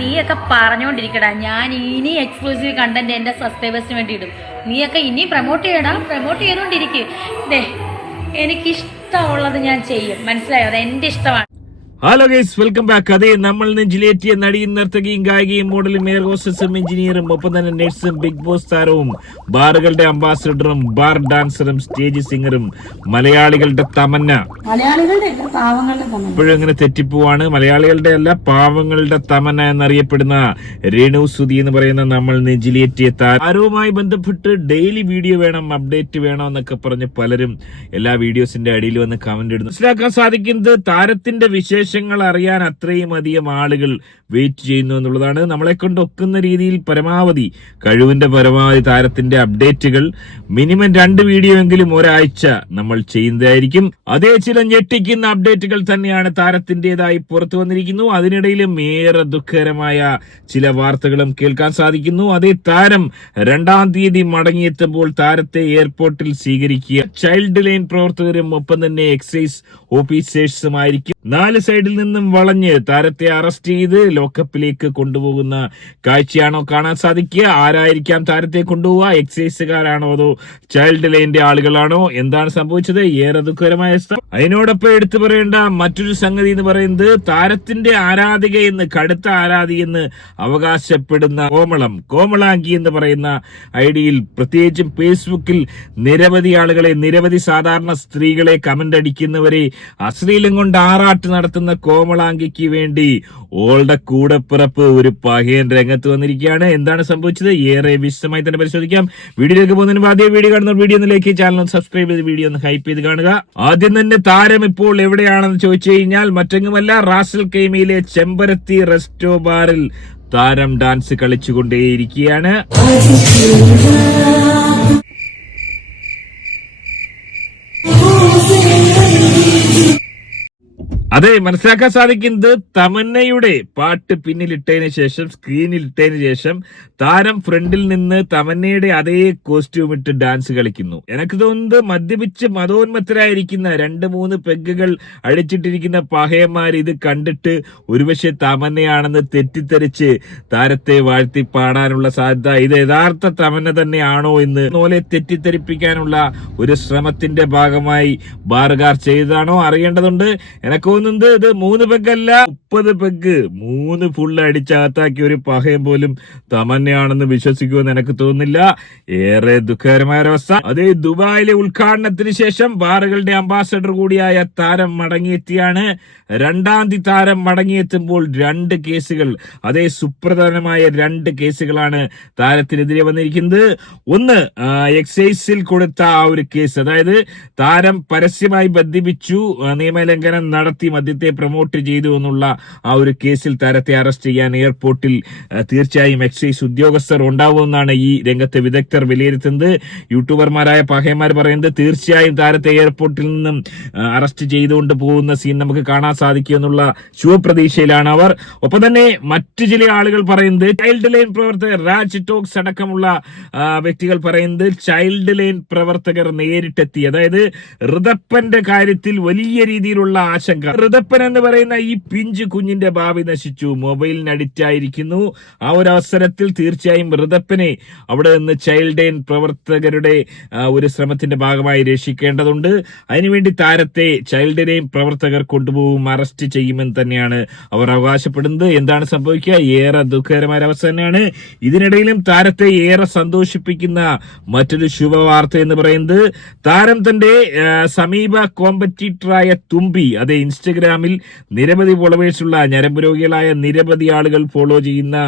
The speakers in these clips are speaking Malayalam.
നീയൊക്കെ പറഞ്ഞോണ്ടിരിക്കടാ, ഞാൻ ഇനി എക്സ്ക്ലൂസീവ് കണ്ടന്റ് എന്റെ സബ്സ്ക്രൈബേഴ്സിന് വേണ്ടി ഇടും. നീയൊക്കെ ഇനി പ്രൊമോട്ട് ചെയ്തോണ്ടിരിക്കും. എനിക്കിഷ്ടമുള്ളത് ഞാൻ ചെയ്യും, മനസ്സിലായോ? അത് എന്റെ ഇഷ്ടമാണ്. Hello guys, welcome back. അതെ, നമ്മൾ നെഞ്ചിലേറ്റിയ നടിയും നർത്തകിയും ഗായികയും മോഡലും എയർ ഹോസ്റ്റസും എഞ്ചിനീയറും ഒപ്പം തന്നെ നഴ്സും ബിഗ് ബോസ് താരവും ബാറുകളുടെ അംബാസിഡറും ബാർ ഡാൻസറും സ്റ്റേജ് സിംഗറും മലയാളികളുടെ തമന്ന. ഇപ്പോഴും അങ്ങനെ തെറ്റിപ്പോവാണ്. മലയാളികളുടെ അല്ല, പാവങ്ങളുടെ തമന്ന എന്നറിയപ്പെടുന്ന രേണു സുധി എന്ന് പറയുന്ന നമ്മൾ നെഞ്ചിലേറ്റിയ താരവുമായി ബന്ധപ്പെട്ട് ഡെയിലി വീഡിയോ വേണം, അപ്ഡേറ്റ് വേണം എന്നൊക്കെ പറഞ്ഞ് പലരും എല്ലാ വീഡിയോസിന്റെ അടിയിൽ വന്ന് കമന്റ് ഇടുന്നു. മനസ്സിലാക്കാൻ സാധിക്കുന്നത് താരത്തിന്റെ വിശേഷങ്ങൾ അറിയാൻ അത്രയും അധികം ആളുകൾ വെയിറ്റ് ചെയ്യുന്നു എന്നുള്ളതാണ്. നമ്മളെ കൊണ്ട് ഒക്കുന്ന രീതിയിൽ കഴിവിന്റെ പരമാവധി താരത്തിന്റെ അപ്ഡേറ്റുകൾ മിനിമം 2 വീഡിയോ എങ്കിലും ഒരാഴ്ച നമ്മൾ ചെയ്യുന്നതായിരിക്കും. അതേ ചില ഞെട്ടിക്കുന്ന അപ്ഡേറ്റുകൾ തന്നെയാണ് താരത്തിന്റേതായി പുറത്തു വന്നിരിക്കുന്നു. അതിനിടയിലും ഏറെ ദുഃഖകരമായ ചില വാർത്തകളും കേൾക്കാൻ സാധിക്കുന്നു. അതേ, താരം 2-ാം തീയതി മടങ്ങിയെത്തുമ്പോൾ താരത്തെ എയർപോർട്ടിൽ സ്വീകരിക്കുക ചൈൽഡ് ലൈൻ പ്രവർത്തകരും ഒപ്പം തന്നെ എക്സൈസ് ഓഫീസേഴ്സുമായിരിക്കും. 4 സൈഡിൽ നിന്നും വളഞ്ഞ് താരത്തെ അറസ്റ്റ് ചെയ്ത് ലോക്കപ്പിലേക്ക് കൊണ്ടുപോകുന്ന കാഴ്ചയാണോ കാണാൻ സാധിക്കുക? ആരായിരിക്കാം താരത്തെ കൊണ്ടുപോവുക? എക്സൈസുകാരാണോ അതോ ചൈൽഡ് ലൈനിന്റെ ആളുകളാണോ? എന്താണ് സംഭവിച്ചത്? ഏറെ ദുഃഖകരമായ സ്ഥലം. അതിനോടൊപ്പം എടുത്തു പറയേണ്ട മറ്റൊരു സംഗതി എന്ന് പറയുന്നത്, താരത്തിന്റെ ആരാധികയെന്ന്, കടുത്ത ആരാധികയെന്ന് അവകാശപ്പെടുന്ന കോമളാങ്കി എന്ന് പറയുന്ന ഐഡിയിൽ, പ്രത്യേകിച്ചും ഫേസ്ബുക്കിൽ നിരവധി ആളുകളെ, നിരവധി സാധാരണ സ്ത്രീകളെ കമന്റ് അടിക്കുന്നവരെ അശ്ലീലം കൊണ്ട് ആറാട്ട് നടത്തുന്ന കോമളാങ്കിക്ക് വേണ്ടി ഓളുടെ കൂടപ്പിറപ്പ് ഒരു പഹയൻ രംഗത്ത് വന്നിരിക്കുകയാണ്. എന്താണ് സംഭവിച്ചത്? ഏറെ വിശദമായി തന്നെ പരിശോധിക്കാം. വീഡിയോയിലേക്ക് പോകുന്നതിന് ആദ്യം വീഡിയോ കാണുന്ന വീഡിയോ ഒന്നിലേക്ക് ചാനൽ സബ്സ്ക്രൈബ് ചെയ്ത് വീഡിയോ ഒന്ന് ഹൈപ്പ് ചെയ്ത് കാണുക. ആദ്യം തന്നെ താരം ഇപ്പോൾ എവിടെയാണെന്ന് ചോദിച്ചു കഴിഞ്ഞാൽ മറ്റെങ്ങുമല്ല, റാസൽ കൈമയിലെ ചെമ്പരത്തി റെസ്റ്റോ ബാറിൽ താരം ഡാൻസ് കളിച്ചുകൊണ്ടേയിരിക്കുകയാണ്. അതെ, മനസ്സിലാക്കാൻ സാധിക്കുന്നത് തമന്നയുടെ പാട്ട് പിന്നിലിട്ടതിന് ശേഷം, സ്ക്രീനിലിട്ടതിന് ശേഷം താരം ഫ്രണ്ടിൽ നിന്ന് തമന്നയുടെ അതേ കോസ്റ്റ്യൂം ഇട്ട് ഡാൻസ് കളിക്കുന്നു. എനിക്ക് തോന്നുന്നത് മദ്യപിച്ച് മതോന്മത്തരായിരിക്കുന്ന 2-3 പെഗുകൾ അടിച്ചിട്ടിരിക്കുന്ന പഹയന്മാർ ഇത് കണ്ടിട്ട് ഒരുപക്ഷെ തമന്നയാണെന്ന് തെറ്റിദ്ധരിച്ച് താരത്തെ വാഴ്ത്തി പാടാനുള്ള സാധ്യത. ഇത് യഥാർത്ഥ തമന്ന തന്നെയാണോ എന്ന് പോലെ തെറ്റിദ്ധരിപ്പിക്കാനുള്ള ഒരു ശ്രമത്തിന്റെ ഭാഗമായി ബാറുകാർ ചെയ്തതാണോ അറിയേണ്ടതുണ്ട്. എനിക്ക് തോന്നുന്നത് ഇത് 3 പെഗല്ല, 30 പെഗ് 3 ഫുള്ള് അടിച്ചകത്താക്കിയ ഒരു പഹയം പോലും തമന്നയാണെന്ന് വിശ്വസിക്കുമെന്ന് എനിക്ക് തോന്നുന്നില്ല. ഏറെ ദുഃഖകരമായ അവസ്ഥ. അതേ, ദുബായിലെ ഉദ്ഘാടനത്തിന് ശേഷം ബാറുകളുടെ അംബാസഡർ കൂടിയായ താരം മടങ്ങിയെത്തിയാണ്. 2-ാം തീയതി താരം മടങ്ങിയെത്തുമ്പോൾ 2 കേസുകൾ, അതേ സുപ്രധാനമായ 2 കേസുകളാണ് താരത്തിനെതിരെ വന്നിരിക്കുന്നത്. ഒന്ന്, എക്സൈസിൽ കൊടുത്ത ആ ഒരു കേസ്, അതായത് താരം പരസ്യമായി മദ്യപിച്ചു, നിയമലംഘനം നടത്തി മദ്യത്തെ പ്രൊമോട്ട് ചെയ്തു എന്നുള്ള ആ ഒരു കേസിൽ താരത്തെ അറസ്റ്റ് ചെയ്യാൻ എയർപോർട്ടിൽ തീർച്ചയായും എക്സൈസ് ഉദ്യോഗസ്ഥർ ഉണ്ടാവുമെന്നാണ് ഈ രംഗത്തെ വിദഗ്ധർ വിലയിരുത്തുന്നത്. യൂട്യൂബർമാരായ പഹയന്മാർ പറയുന്നത് തീർച്ചയായും താരത്തെ എയർപോർട്ടിൽ നിന്നും അറസ്റ്റ് ചെയ്തുകൊണ്ട് പോകുന്ന സീൻ നമുക്ക് കാണാൻ സാധിക്കുമെന്നുള്ള ശുഭപ്രതീക്ഷയിലാണ് അവർ. ഒപ്പം തന്നെ മറ്റു ചില ആളുകൾ പറയുന്നത്, ചൈൽഡ് ലൈൻ പ്രവർത്തകർ, രാജ് ടോക്സ് അടക്കമുള്ള വ്യക്തികൾ പറയുന്നത് ചൈൽഡ് ലൈൻ പ്രവർത്തകർ നേരിട്ടെത്തി, അതായത് ഋതപ്പന്റെ കാര്യത്തിൽ വലിയ രീതിയിലുള്ള ആശങ്ക. ഋതപ്പൻ എന്ന് പറയുന്ന ഈ പിഞ്ച് കുഞ്ഞിന്റെ ഭാവി നശിച്ചു, മൊബൈലിന് അഡിക്റ്റ് ആയിരിക്കുന്നു. ആ ഒരു അവസരത്തിൽ തീർച്ചയായും ഋതപ്പനെ അവിടെ നിന്ന് ചൈൽഡ് ലൈൻ പ്രവർത്തകരുടെ ഒരു ശ്രമത്തിന്റെ ഭാഗമായി രക്ഷിക്കേണ്ടതുണ്ട്. അതിനുവേണ്ടി താരത്തെ ചൈൽഡ് ലൈൻ പ്രവർത്തകർ കൊണ്ടുപോകും, അറസ്റ്റ് ചെയ്യുമെന്ന് തന്നെയാണ് അവർ അവകാശപ്പെടുന്നത്. എന്താണ് സംഭവിക്കുക? ഏറെ ദുഃഖകരമായ അവസ്ഥ തന്നെയാണ്. ഇതിനിടയിലും താരത്തെ ഏറെ സന്തോഷിപ്പിക്കുന്ന മറ്റൊരു ശുഭവാർത്ത എന്ന് പറയുന്നത്, താരം തന്റെ സമീപ കോമ്പറ്റീറ്ററായ തുമ്പി, അതെ ഇൻസ്റ്റഗ്രാമിൽ നിരവധി ഫോളോവേഴ്സുള്ള ഞരമ്പ് രോഗികളായ നിരവധി ആളുകൾ ഫോളോ ചെയ്യുന്ന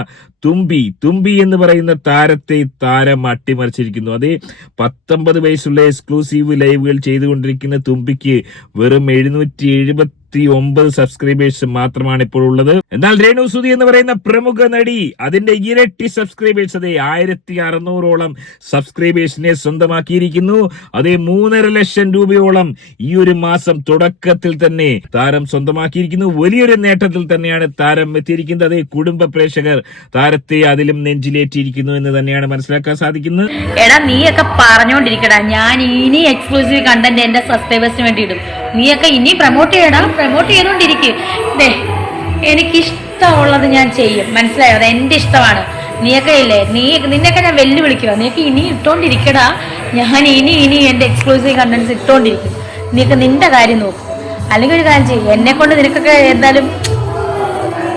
തുമ്പി എന്ന് പറയുന്ന താരത്തെ താരം അട്ടിമറിച്ചിരിക്കുന്നു. അതേ 19 വയസ്സുള്ള എക്സ്ക്ലൂസീവ് ലൈവുകൾ ചെയ്തുകൊണ്ടിരിക്കുന്ന തുമ്പിക്ക് വെറും 779 സബ്സ്ക്രൈബേഴ്സ് മാത്രമാണ് ഇപ്പോൾ ഉള്ളത്. എന്നാൽ രേണു സുധി എന്ന് പറയുന്ന പ്രമുഖ നടി അതിന്റെ ഇരട്ടി സബ്സ്ക്രൈബേഴ്സ്, അതെ 1600ഓളം സബ്സ്ക്രൈബേഴ്സിനെ സ്വന്തമാക്കിയിരിക്കുന്നു. അതേ 3.5 ലക്ഷം രൂപയോളം ഈ ഒരു മാസം തുടക്കത്തിൽ തന്നെ താരം സ്വന്തമാക്കിയിരിക്കുന്നു. വലിയൊരു നേട്ടത്തിൽ തന്നെയാണ് താരം എത്തിയിരിക്കുന്നത്. അതേ കുടുംബ പ്രേക്ഷകർ താരത്തെ അതിലും നെഞ്ചിലേറ്റിയിരിക്കുന്നു എന്ന് തന്നെയാണ് മനസ്സിലാക്കാൻ സാധിക്കുന്നത്. എടാ, നീയൊക്കെ പറഞ്ഞോണ്ടിരിക്കടാ, ഞാൻ ഇനി എക്സ്ക്ലൂസീവ് കണ്ടന്റ് എന്റെ സബ്സ്ക്രൈബേഴ്സിന് വേണ്ടി ഇടും. നീയൊക്കെ ഇനി പ്രൊമോട്ട് ചെയ്തോണ്ടിരിക്കും. എനിക്കിഷ്ടം ഇഷ്ടമുള്ളത് ഞാൻ ചെയ്യും, മനസ്സിലായോ? അത് എന്റെ ഇഷ്ടമാണ്. നീയൊക്കെ ഇല്ലേ, നിന്നെയൊക്കെ ഞാൻ വെല്ലുവിളിക്കുക. നീക്ക് ഇനി ഇട്ടോണ്ടിരിക്കടാ, ഞാൻ ഇനി എന്റെ എക്സ്ക്ലൂസീവ് കണ്ടന്റ്സ് ഇട്ടോണ്ടിരിക്കും. നീക്ക് നിന്റെ കാര്യം നോക്കും. അല്ലെങ്കിൽ ഒരു കാര്യം ചെയ്യും, എന്നെ കൊണ്ട് നിനക്കൊക്കെ എന്തായാലും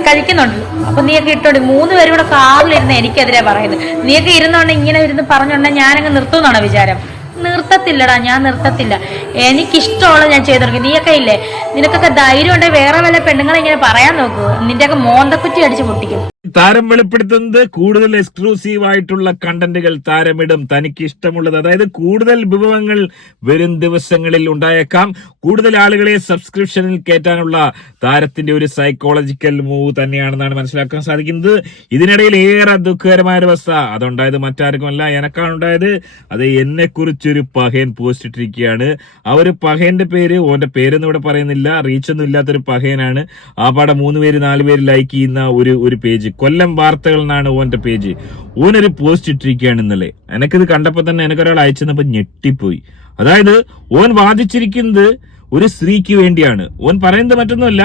കഴിക്കുന്നുണ്ടല്ലോ, അപ്പൊ നീയൊക്കെ ഇട്ടോണ്ട് 3 പേരും കൂടെ കാറിലിരുന്ന് എനിക്കെതിരെ പറയുന്നത്. നീയൊക്കെ ഇരുന്നോണ്ട് ഇങ്ങനെ ഇരുന്ന് പറഞ്ഞോണ്ട ഞാനങ്ങ് നിർത്തുന്നാണോ വിചാരം? നിർത്തത്തില്ലടാ, ഞാൻ നിർത്തത്തില്ല. എനിക്കിഷ്ടമുള്ളത് ഞാൻ ചെയ്തെടുക്കും. നീയൊക്കെ ഇല്ലേ, നിനക്കൊക്കെ ധൈര്യം ഉണ്ടെങ്കിൽ വേറെ വല്ല പെണ്ണുങ്ങളെ ഇങ്ങനെ പറയാൻ നോക്കൂ, നിന്റെയൊക്കെ മോന്തക്കുറ്റി അടിച്ച് പൊട്ടിക്കും. താരം വെളിപ്പെടുത്തുന്നത് കൂടുതൽ എക്സ്ക്ലൂസീവ് ആയിട്ടുള്ള കണ്ടന്റുകൾ താരമിടും, തനിക്ക് ഇഷ്ടമുള്ളത്. അതായത് കൂടുതൽ വിഭവങ്ങൾ വരും ദിവസങ്ങളിൽ ഉണ്ടായേക്കാം. കൂടുതൽ ആളുകളെ സബ്സ്ക്രിപ്ഷനിൽ കയറ്റാനുള്ള താരത്തിന്റെ ഒരു സൈക്കോളജിക്കൽ മൂവ് തന്നെയാണെന്നാണ് മനസ്സിലാക്കാൻ സാധിക്കുന്നത്. ഇതിനിടയിൽ ഏറെ ദുഃഖകരമായ ഒരു അവസ്ഥ അതുണ്ടായത് മറ്റാർക്കുമല്ല, എനക്കാണ് ഉണ്ടായത്. അത് എന്നെ കുറിച്ചൊരു പഹയൻ പോസ്റ്റ് ഇട്ടിരിക്കുകയാണ്. ആ ഒരു പഹയന്റെ പേര്, ഓന്റെ പേരൊന്നും ഇവിടെ പറയുന്നില്ല, റീച്ചൊന്നും ഇല്ലാത്തൊരു പഹയനാണ്. ആ പാടെ 3 പേര് 4 പേര് ലൈക്ക് ചെയ്യുന്ന ഒരു പേജ്, കൊല്ലം വാർത്തകൾ എന്നാണ് ഓന്റെ പേജ്. ഓനൊരു പോസ്റ്റ് ഇട്ടിരിക്കുകയാണ് ഇന്നലെ. എനിക്കിത് കണ്ടപ്പോ തന്നെ എനിക്കൊരാൾ അയച്ചപ്പോ ഞെട്ടിപ്പോയി. അതായത് ഓൻ വാദിച്ചിരിക്കുന്നത് ഒരു സ്ത്രീക്ക് വേണ്ടിയാണ്. ഓൻ പറയുന്നത് മറ്റൊന്നുമല്ല,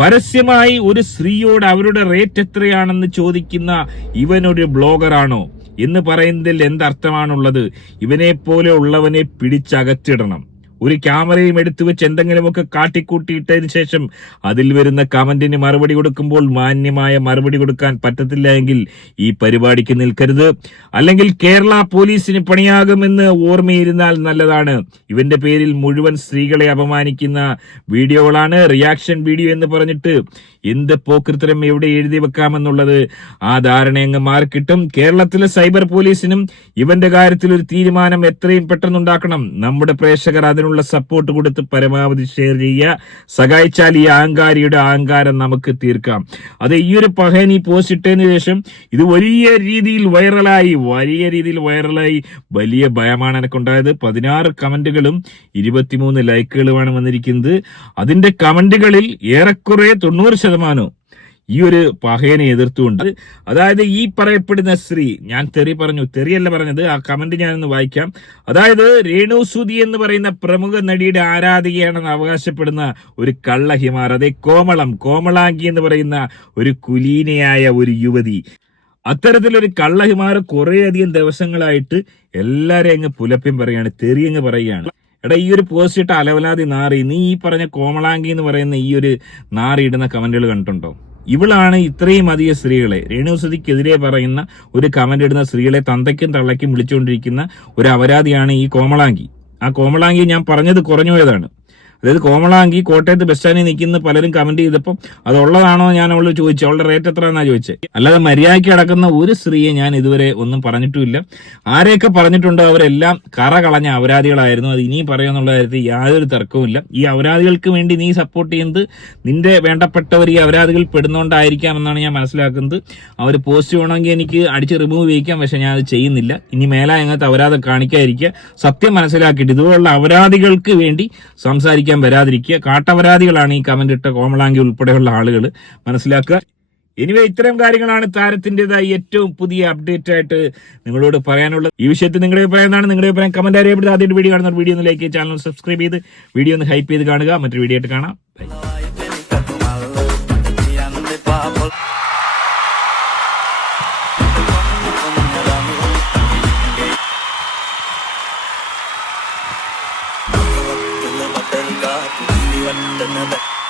പരസ്യമായി ഒരു സ്ത്രീയോട് അവരുടെ റേറ്റ് എത്രയാണെന്ന് ചോദിക്കുന്ന ഇവനൊരു ബ്ലോഗറാണോ എന്ന് പറയുന്നതിൽ എന്തർത്ഥമാണുള്ളത്? ഇവനെ പോലെ ഉള്ളവനെ പിടിച്ചകറ്റിടണം. ഒരു ക്യാമറയും എടുത്തു വെച്ച് എന്തെങ്കിലുമൊക്കെ കാട്ടിക്കൂട്ടിയിട്ടതിന് ശേഷം അതിൽ വരുന്ന കമന്റിന് മറുപടി കൊടുക്കുമ്പോൾ മാന്യമായ മറുപടി കൊടുക്കാൻ പറ്റത്തില്ല എങ്കിൽ ഈ പരിപാടിക്ക് നിൽക്കരുത്. അല്ലെങ്കിൽ കേരള പോലീസിന് പണിയാകുമെന്ന് ഓർമ്മയിരുന്നാൽ നല്ലതാണ്. ഇവന്റെ പേരിൽ മുഴുവൻ സ്ത്രീകളെ അപമാനിക്കുന്ന വീഡിയോകളാണ്. റിയാക്ഷൻ വീഡിയോ എന്ന് പറഞ്ഞിട്ട് എന്ത് പോക്കൃത്തരം എവിടെ എഴുതി വെക്കാമെന്നുള്ളത് ആ ധാരണ അങ്ങ് മാറിക്കിട്ടും. കേരളത്തിലെ സൈബർ പോലീസിനും ഇവന്റെ കാര്യത്തിൽ ഒരു തീരുമാനം എത്രയും പെട്ടെന്നുണ്ടാക്കണം. നമ്മുടെ പ്രേക്ഷകർ അതിനുള്ള സപ്പോർട്ട് കൊടുത്ത് പരമാവധി ഷെയർ ചെയ്യുക. സഹായിച്ചാൽ ഈ അഹങ്കാരിയുടെ അഹങ്കാരം നമുക്ക് തീർക്കാം. അത് ഈ ഒരു പഹയൻ ഈ പോസ്റ്റ് ഇട്ടതിന് ശേഷം ഇത് വലിയ രീതിയിൽ വൈറലായി. വലിയ ഭയമാണ് എനിക്കുണ്ടായത്. 16 കമന്റുകളും 23 ലൈക്കുകളുമാണ് വന്നിരിക്കുന്നത്. അതിന്റെ കമന്റുകളിൽ ഏറെക്കുറെ 90% ഈ ഒരു പഹയനെ എതിർത്തുകൊണ്ട്, അതായത് ഈ പറയപ്പെടുന്ന സ്ത്രീ, ഞാൻ തെറിയല്ല പറഞ്ഞത്, ആ കമന്റ് ഞാനൊന്ന് വായിക്കാം. അതായത് രേണു സുധി എന്ന് പറയുന്ന പ്രമുഖ നടിയുടെ ആരാധികയാണെന്ന് അവകാശപ്പെടുന്ന ഒരു കള്ളഹിമാർ, അതേ കോമളാങ്കി എന്ന് പറയുന്ന ഒരു കുലീനയായ ഒരു യുവതി, അത്തരത്തിലൊരു കള്ളഹിമാർ കുറേയധികം ദിവസങ്ങളായിട്ട് എല്ലാരെയും അങ്ങ് പുലപ്പ്യം പറയാണ്, തെറിയങ്ങ് പറയുകയാണ്. എടാ, ഈ ഒരു പോസ്റ്റ് ഇട്ട അലവലാതി നാറി, നീ ഈ പറഞ്ഞ കോമളാങ്കി എന്ന് പറയുന്ന ഈ ഒരു നാറി ഇടുന്ന കമന്റുകൾ കണ്ടിട്ടുണ്ടോ? ഇവളാണ് ഇത്രയും അധികം സ്ത്രീകളെ, രേണുസുധിക്കെതിരെ പറയുന്ന ഒരു കമന്റ് ഇടുന്ന സ്ത്രീകളെ തന്തയ്ക്കും തള്ളയ്ക്കും വിളിച്ചുകൊണ്ടിരിക്കുന്ന ഒരു അപരാധിയാണ് ഈ കോമളാങ്കി. ആ കോമളാങ്കി ഞാൻ പറഞ്ഞത് കുറഞ്ഞു പോയതാണ്. അതായത് കോമളാങ്കി കോട്ടയത്ത് ബസ് സ്റ്റാൻഡിൽ നിൽക്കുന്ന പലരും കമന്റ് ചെയ്തപ്പോൾ അതുള്ളതാണോ ഞാൻ അവളോട് ചോദിച്ചു, അവളുടെ റേറ്റ് എത്ര എന്നാ ചോദിച്ചത്. അല്ലാതെ മര്യാദയ്ക്ക് അടക്കുന്ന ഒരു സ്ത്രീയെ ഞാൻ ഇതുവരെ ഒന്നും പറഞ്ഞിട്ടുമില്ല. ആരെയൊക്കെ പറഞ്ഞിട്ടുണ്ടോ അവരെല്ലാം കറ കളഞ്ഞ അപരാധികളായിരുന്നു. അത് ഇനിയും പറയുമെന്നുള്ള കാര്യത്തിൽ യാതൊരു തർക്കവുമില്ല. ഈ അപരാധികൾക്ക് വേണ്ടി നീ സപ്പോർട്ട് ചെയ്യുന്നത് നിന്റെ വേണ്ടപ്പെട്ടവർ ഈ അപരാധികൾ പെടുന്നോണ്ടായിരിക്കാം എന്നാണ് ഞാൻ മനസ്സിലാക്കുന്നത്. അവർ പോസ്റ്റ് ചെയ്യണമെങ്കിൽ എനിക്ക് അടിച്ച് റിമൂവ് ചെയ്യിക്കാം, പക്ഷെ ഞാൻ അത് ചെയ്യുന്നില്ല. ഇനി മേലാ ഞങ്ങൾക്ക് അപരാധം കാണിക്കാതിരിക്കുക. സത്യം മനസ്സിലാക്കിയിട്ട് ഇതുപോലുള്ള അപരാധികൾക്ക് വേണ്ടി സംസാരിക്കാൻ വരാതിരിക്കുക. കാട്ടപരാധികളാണ് ഈ കമന്റ് ഇട്ട കോമളാങ്കി ഉൾപ്പെടെയുള്ള ആളുകൾ, മനസ്സിലാക്കുക. എനിവേ, ഇത്തരം കാര്യങ്ങളാണ് താരത്തിൻ്റെതായി ഏറ്റവും പുതിയ അപ്ഡേറ്റ് ആയിട്ട് നിങ്ങളോട് പറയാനുള്ളത്. ഈ വിഷയത്തിൽ നിങ്ങളുടെ അഭിപ്രായം നിങ്ങളുടെ അഭിപ്രായം കമന്റ് അറിയപ്പെടുന്നത്. ആദ്യമായിട്ട് വീഡിയോ കാണുന്ന വീഡിയോ ഒന്ന് ലൈക്ക് ചെയ്ത് ചാനൽ സബ്സ്ക്രൈബ് ചെയ്ത് വീഡിയോ ഒന്ന് ഹൈപ്പ് ചെയ്ത് കാണുക. മറ്റൊരു വീഡിയോ ആയിട്ട് കാണാം. Hotel ka, hindi